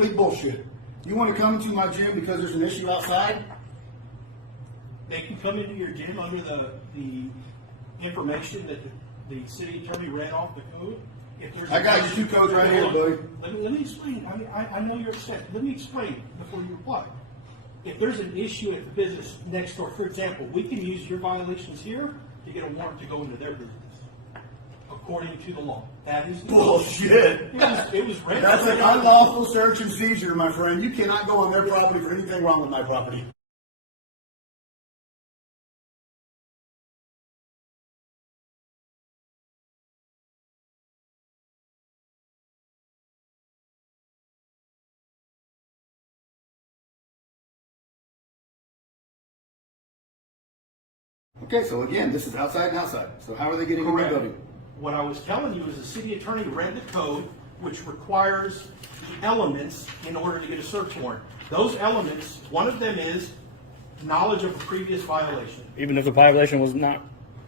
complete bullshit. You want to come into my gym because there's an issue outside? They can come into your gym under the information that the city attorney read off the code. If there's I got your two codes right here, buddy. Let me explain. I know you're upset. Let me explain before you reply. If there's an issue at the business next door, for example, we can use your violations here to get a warrant to go into their business, according to the law. That is the Bullshit. It was read. That's an unlawful search and seizure, my friend. You cannot go on their property for anything wrong with my property. Okay, so again, this is outside and outside. So how are they getting in my building? What I was telling you is the city attorney read the code, which requires the elements in order to get a search warrant. Those elements, one of them is knowledge of a previous violation. Even if the violation was not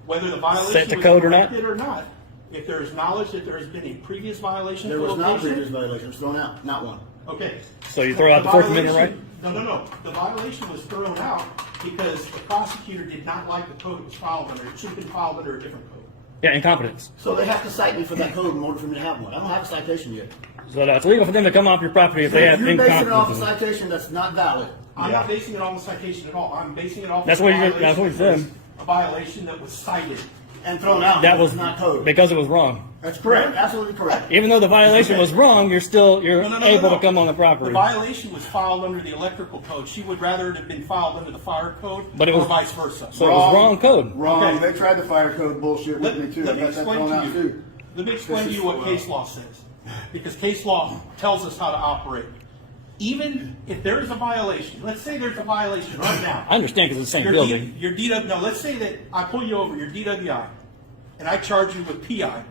Whether the violation set to was code or not? corrected or not, if there is knowledge that there has been a previous violation There for was not a location, previous violation. It was thrown out. Not one. okay. So you throw out the Fourth Amendment violation- right? No. The violation was thrown out because the prosecutor did not like the code it was filed under. It should have been filed under a different code. Yeah, incompetence. So they have to cite me for that code in order for me to have one. I don't have a citation yet. So it's legal for them to come off your property if they have You're basing it off a incompetence. citation that's not valid. I'm not basing it on the citation at all. I'm basing it off. That's of what a you- that's what you said. violation A violation that was cited. And thrown out. That because was it's not code. because it was wrong. That's correct. Absolutely correct. Even though the violation was wrong, you're No. able to come on the The property. violation was filed under the electrical code. She would rather it have been filed under the fire code, But it or was- vice versa. So it was wrong code. Wrong. Okay. They tried the fire code bullshit with me too. Let me I got that explain thrown out to you. too. Let me explain to This you is what for- case law says, because case law tells us how to operate. Even if there is a violation, let's say there's a violation right now. I understand because it's the same Your building. your DW, no, let's say that I pull you over, your DWI, and I charge you with PI,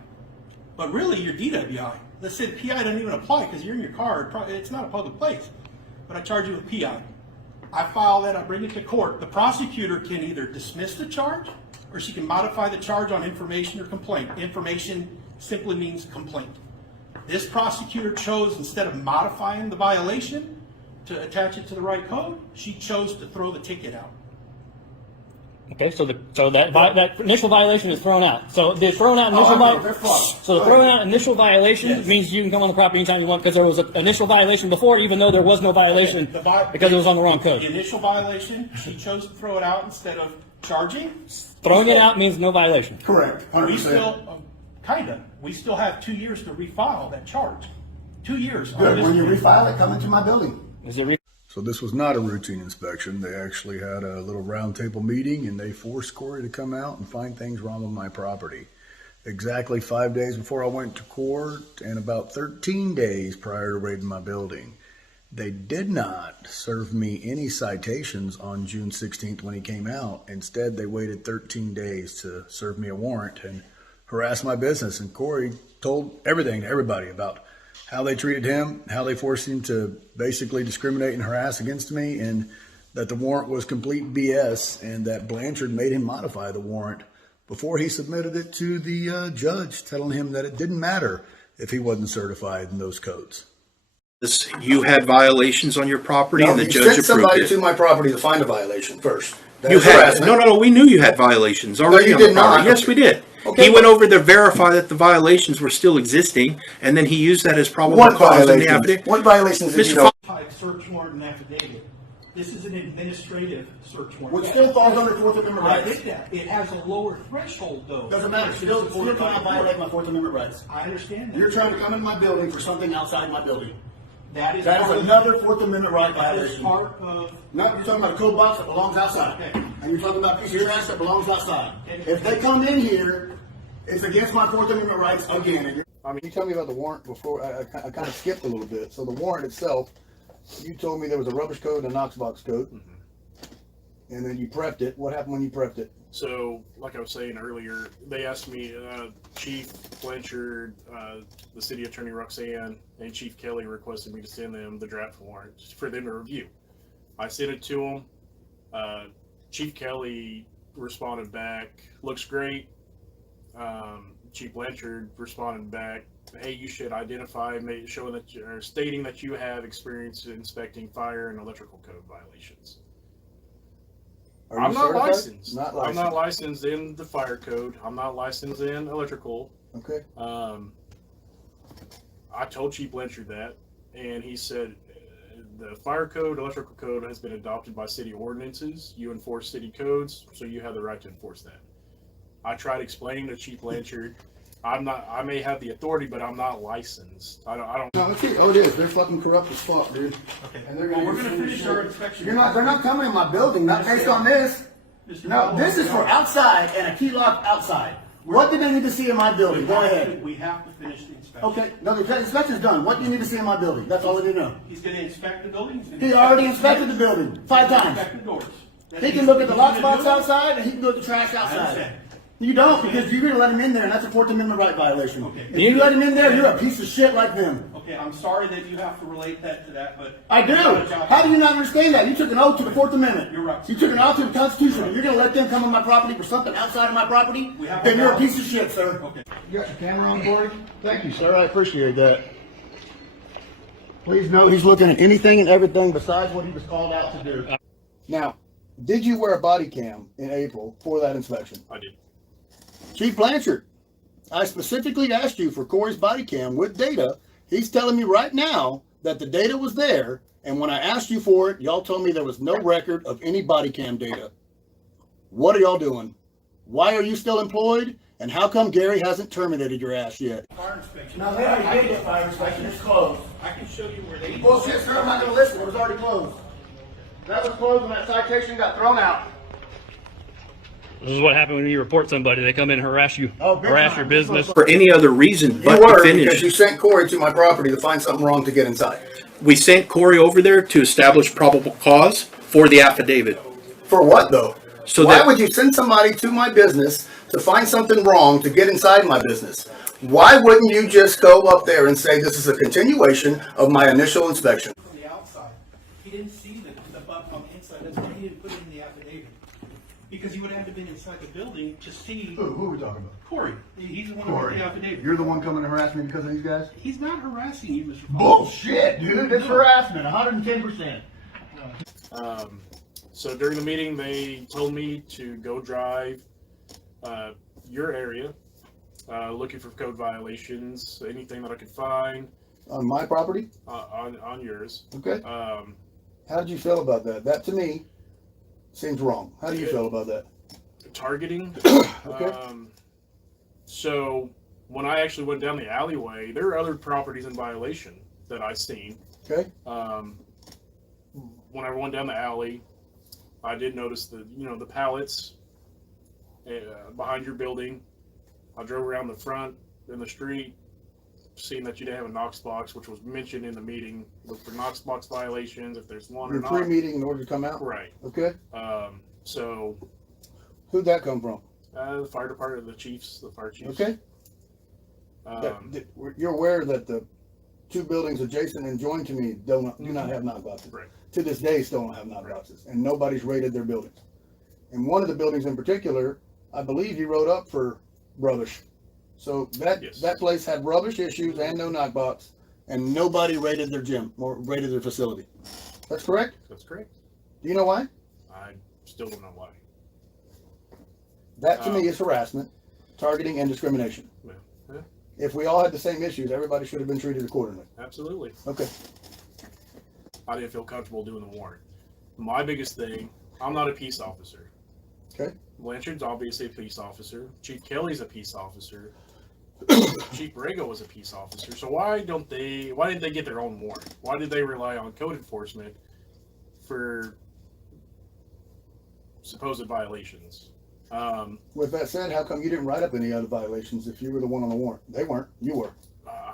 but really your DWI. Let's say the PI doesn't even apply because you're in your car. It's not a public place, but I charge you with PI. I file that. I bring it to court. The prosecutor can either dismiss the charge, or she can modify the charge on information or complaint. Information simply means complaint. This prosecutor chose, instead of modifying the violation to attach it to the right code, she chose to throw the ticket out. Okay, so that initial violation is thrown out. So the thrown out initial They're fucked. So the thrown out initial violation Yes. means you can come on the property anytime you want because there was an initial violation before, even though there was no violation because it was on the wrong The code. initial violation, she chose to throw it out instead of charging. Throwing it out means no violation. Correct. 100%. We still, we still have 2 years to refile that charge. 2 years. on Good. this When you one. refile it, come into my building. Is it So this was not a routine inspection. They actually had a little roundtable meeting and they forced Corey to come out and find things wrong with my property. Exactly 5 days before I went to court and about 13 days prior to raiding my building. They did not serve me any citations on June 16th when he came out. Instead, they waited 13 days to serve me a warrant and harass my business. And Corey told everything to everybody about how they treated him, how they forced him to basically discriminate and harass against me, and that the warrant was complete BS, and that Blanchard made him modify the warrant before he submitted it to the judge, telling him that it didn't matter if he wasn't certified in those codes. You had violations on your property No, and the you judge sent approved somebody it. to my property to find a violation first. That You is had, harassment. no, we knew you had violations already you on the did not. property. Yes, we did. Okay, He went but- over to verify that the violations were still existing, and then he used that as probable What cause in the violations? affidavit. What violations did you Mr. know? Type search warrant and affidavit. This is an administrative search warrant. Which still falls under Fourth Amendment I rights. did that. It has a lower threshold, though. Doesn't matter. Still cannot violate my Fourth Amendment rights. I understand that. You're trying to come in my building for something outside my building. That is That part is of- another Fourth Amendment right that is violation. part of. No, you're talking about a code box that belongs outside. Okay. And you're talking about a piece of your ass that belongs outside. Okay. If they come in here, it's against my Fourth Amendment rights again. And I mean, you tell me about the warrant before. I kind of skipped a little bit. So the warrant itself, you told me there was a rubbish code and a Knox box code. And then you prepped it. What happened when you prepped it? So, like I was saying earlier, they asked me, Chief Blanchard, the city attorney Roxanne, and Chief Kelly requested me to send them the draft warrant for them to review. I sent it to them. Chief Kelly responded back, looks great. Chief Blanchard responded back, hey, you should identify, showing that or stating that you have experience inspecting fire and electrical code violations. Are you I'm not certified? licensed. Not I'm licensed. not licensed in the fire code. I'm not licensed in electrical. Okay. I told Chief Blanchard that, and he said the fire code, electrical code has been adopted by city ordinances. You enforce city codes, so you have the right to enforce that. I tried explaining to Chief Blanchard, I'm not. I may have the authority, but I'm not licensed. I don't. No, let's see. Oh, it is. They're fucking corrupt as fuck, dude. Okay. And they're Well, we're do gonna some finish shit. our inspection. They're not coming in my building. Not based on this. Mr. No, Bowles, this is for outside and a key lock outside. What do they need to see in my building? Go ahead. We have to finish the inspection. Okay, no, the inspection's done. What do you need to see in my building? That's all I need to know. He's gonna inspect the building. He's gonna He already inspected the building 5 times. Inspect the doors. He can look at the He's gonna lockbox do it. outside and he can go at the trash I outside. understand. You don't, because you're gonna let him in there, and that's a Fourth Amendment right violation. Okay. If you let him in there, you're a piece of shit like them. Okay, I'm sorry that you have to relate that to that, but. I do. How do you not understand that? You took an oath to the Fourth Amendment. You're right. You took an oath to the Constitution, and you're gonna let them come on my property for something outside of my property? We have Then you're a a- piece of shit, sir. Okay. You got your camera on, Corey? Thank you, sir. I appreciate that. Please note he's looking at anything and everything besides what he was called out to do. Now, did you wear a body cam in April for that inspection? I did. Chief Blanchard, I specifically asked you for Corey's body cam with data. He's telling me right now that the data was there, and when I asked you for it, y'all told me there was no record of any body cam data. What are y'all doing? Why are you still employed? And how come Gary hasn't terminated your ass yet? Fire inspection. No, they already did the fire inspection. It's closed. I can show you where they. Bullshit, sir. I'm not gonna listen. It was already closed. That was closed when that citation got thrown out. This is what happened when you report somebody. They come in and harass you, Oh, big harass time. your business. For any other reason You but to were, because you finish. sent Corey to my property to find something wrong to get inside. We sent Corey over there to establish probable cause for the affidavit. For what, though? So Why that- would you send somebody to my business to find something wrong to get inside my business? Why wouldn't you just go up there and say this is a continuation of my initial inspection? From the outside. He didn't see the bug from inside. That's why he didn't put it in the affidavit. Because you would have to been inside the building to see Who are we talking about? Corey. He's the one who wrote the affidavit. You're the one coming to harass me because of these guys? He's not harassing you, Mr. Bowles. Bullshit, dude. It's harassment. 110%. So during the meeting, they told me to go drive your area, looking for code violations, anything that I could find On my property? on yours. Okay. How did you feel about that? That to me seems wrong. How do you feel about that? Targeting. Okay. So when I actually went down the alleyway, there are other properties in violation that I seen. Okay. When I went down the alley, I did notice the pallets behind your building. I drove around the front in the street, seeing that you didn't have a Knox box, which was mentioned in the meeting. Look for Knox box violations if there's one or Your not. pre-meeting in order to come out? Right. Okay. So Who'd that come from? the fire department, the fire chiefs. Okay. You're aware that the two buildings adjacent and joined to me do not have knock boxes. Right. To this day, still don't have knock boxes, and nobody's raided their buildings. And one of the buildings in particular, I believe he wrote up for rubbish. So Yes. that place had rubbish issues and no knock box, and nobody raided their gym or raided their facility. That's correct? That's correct. Do you know why? I still don't know why. That to me is harassment, targeting, and discrimination. Yeah. If we all had the same issues, everybody should have been treated accordingly. Absolutely. Okay. I didn't feel comfortable doing the warrant. My biggest thing, I'm not a peace officer. Okay. Blanchard's obviously a peace officer. Chief Kelly's a peace officer. Chief Borrego was a peace officer. So why didn't they get their own warrant? Why did they rely on code enforcement for supposed violations? With that said, how come you didn't write up any other violations if you were the one on the warrant? They weren't. You were.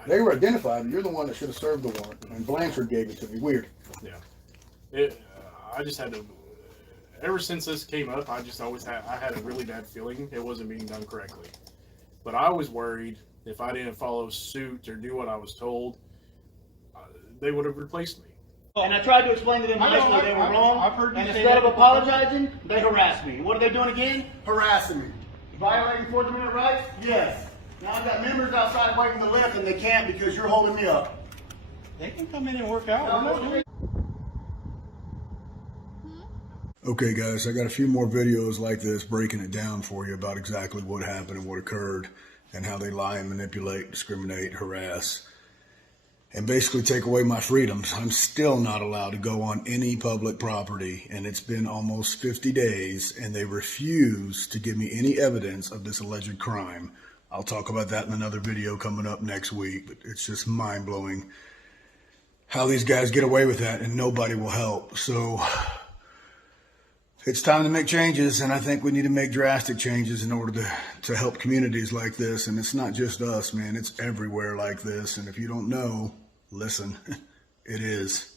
They were identified. You're the one that should have served the warrant, and Blanchard gave it to me. Weird. Yeah. I just had to. Ever since this came up, I had a really bad feeling it wasn't being done correctly. But I was worried if I didn't follow suit or do what I was told, they would have replaced me. And I tried to explain to them nicely they were wrong. I've heard you And say instead that of before. apologizing, they harassed me. What are they doing again? Harassing me. Violating Fourth Amendment rights? Yes. Now I've got members outside waiting to lift and they can't because you're holding me up. They can come in and work out. We're not doing Okay, guys, I got a few more videos like this breaking it down for you about exactly what happened and what occurred and how they lie and manipulate, discriminate, harass, and basically take away my freedoms. I'm still not allowed to go on any public property, and it's been almost 50 days, and they refuse to give me any evidence of this alleged crime. I'll talk about that in another video coming up next week, but it's just mind-blowing how these guys get away with that, and nobody will help. So it's time to make changes, and I think we need to make drastic changes in order to help communities like this. And it's not just us, man. It's everywhere like this. And if you don't know, listen, it is.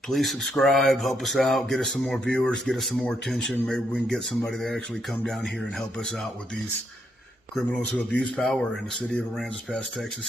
Please subscribe, help us out, get us some more viewers, get us some more attention. Maybe we can get somebody to actually come down here and help us out with these criminals who abuse power in the city of Aransas Pass, Texas.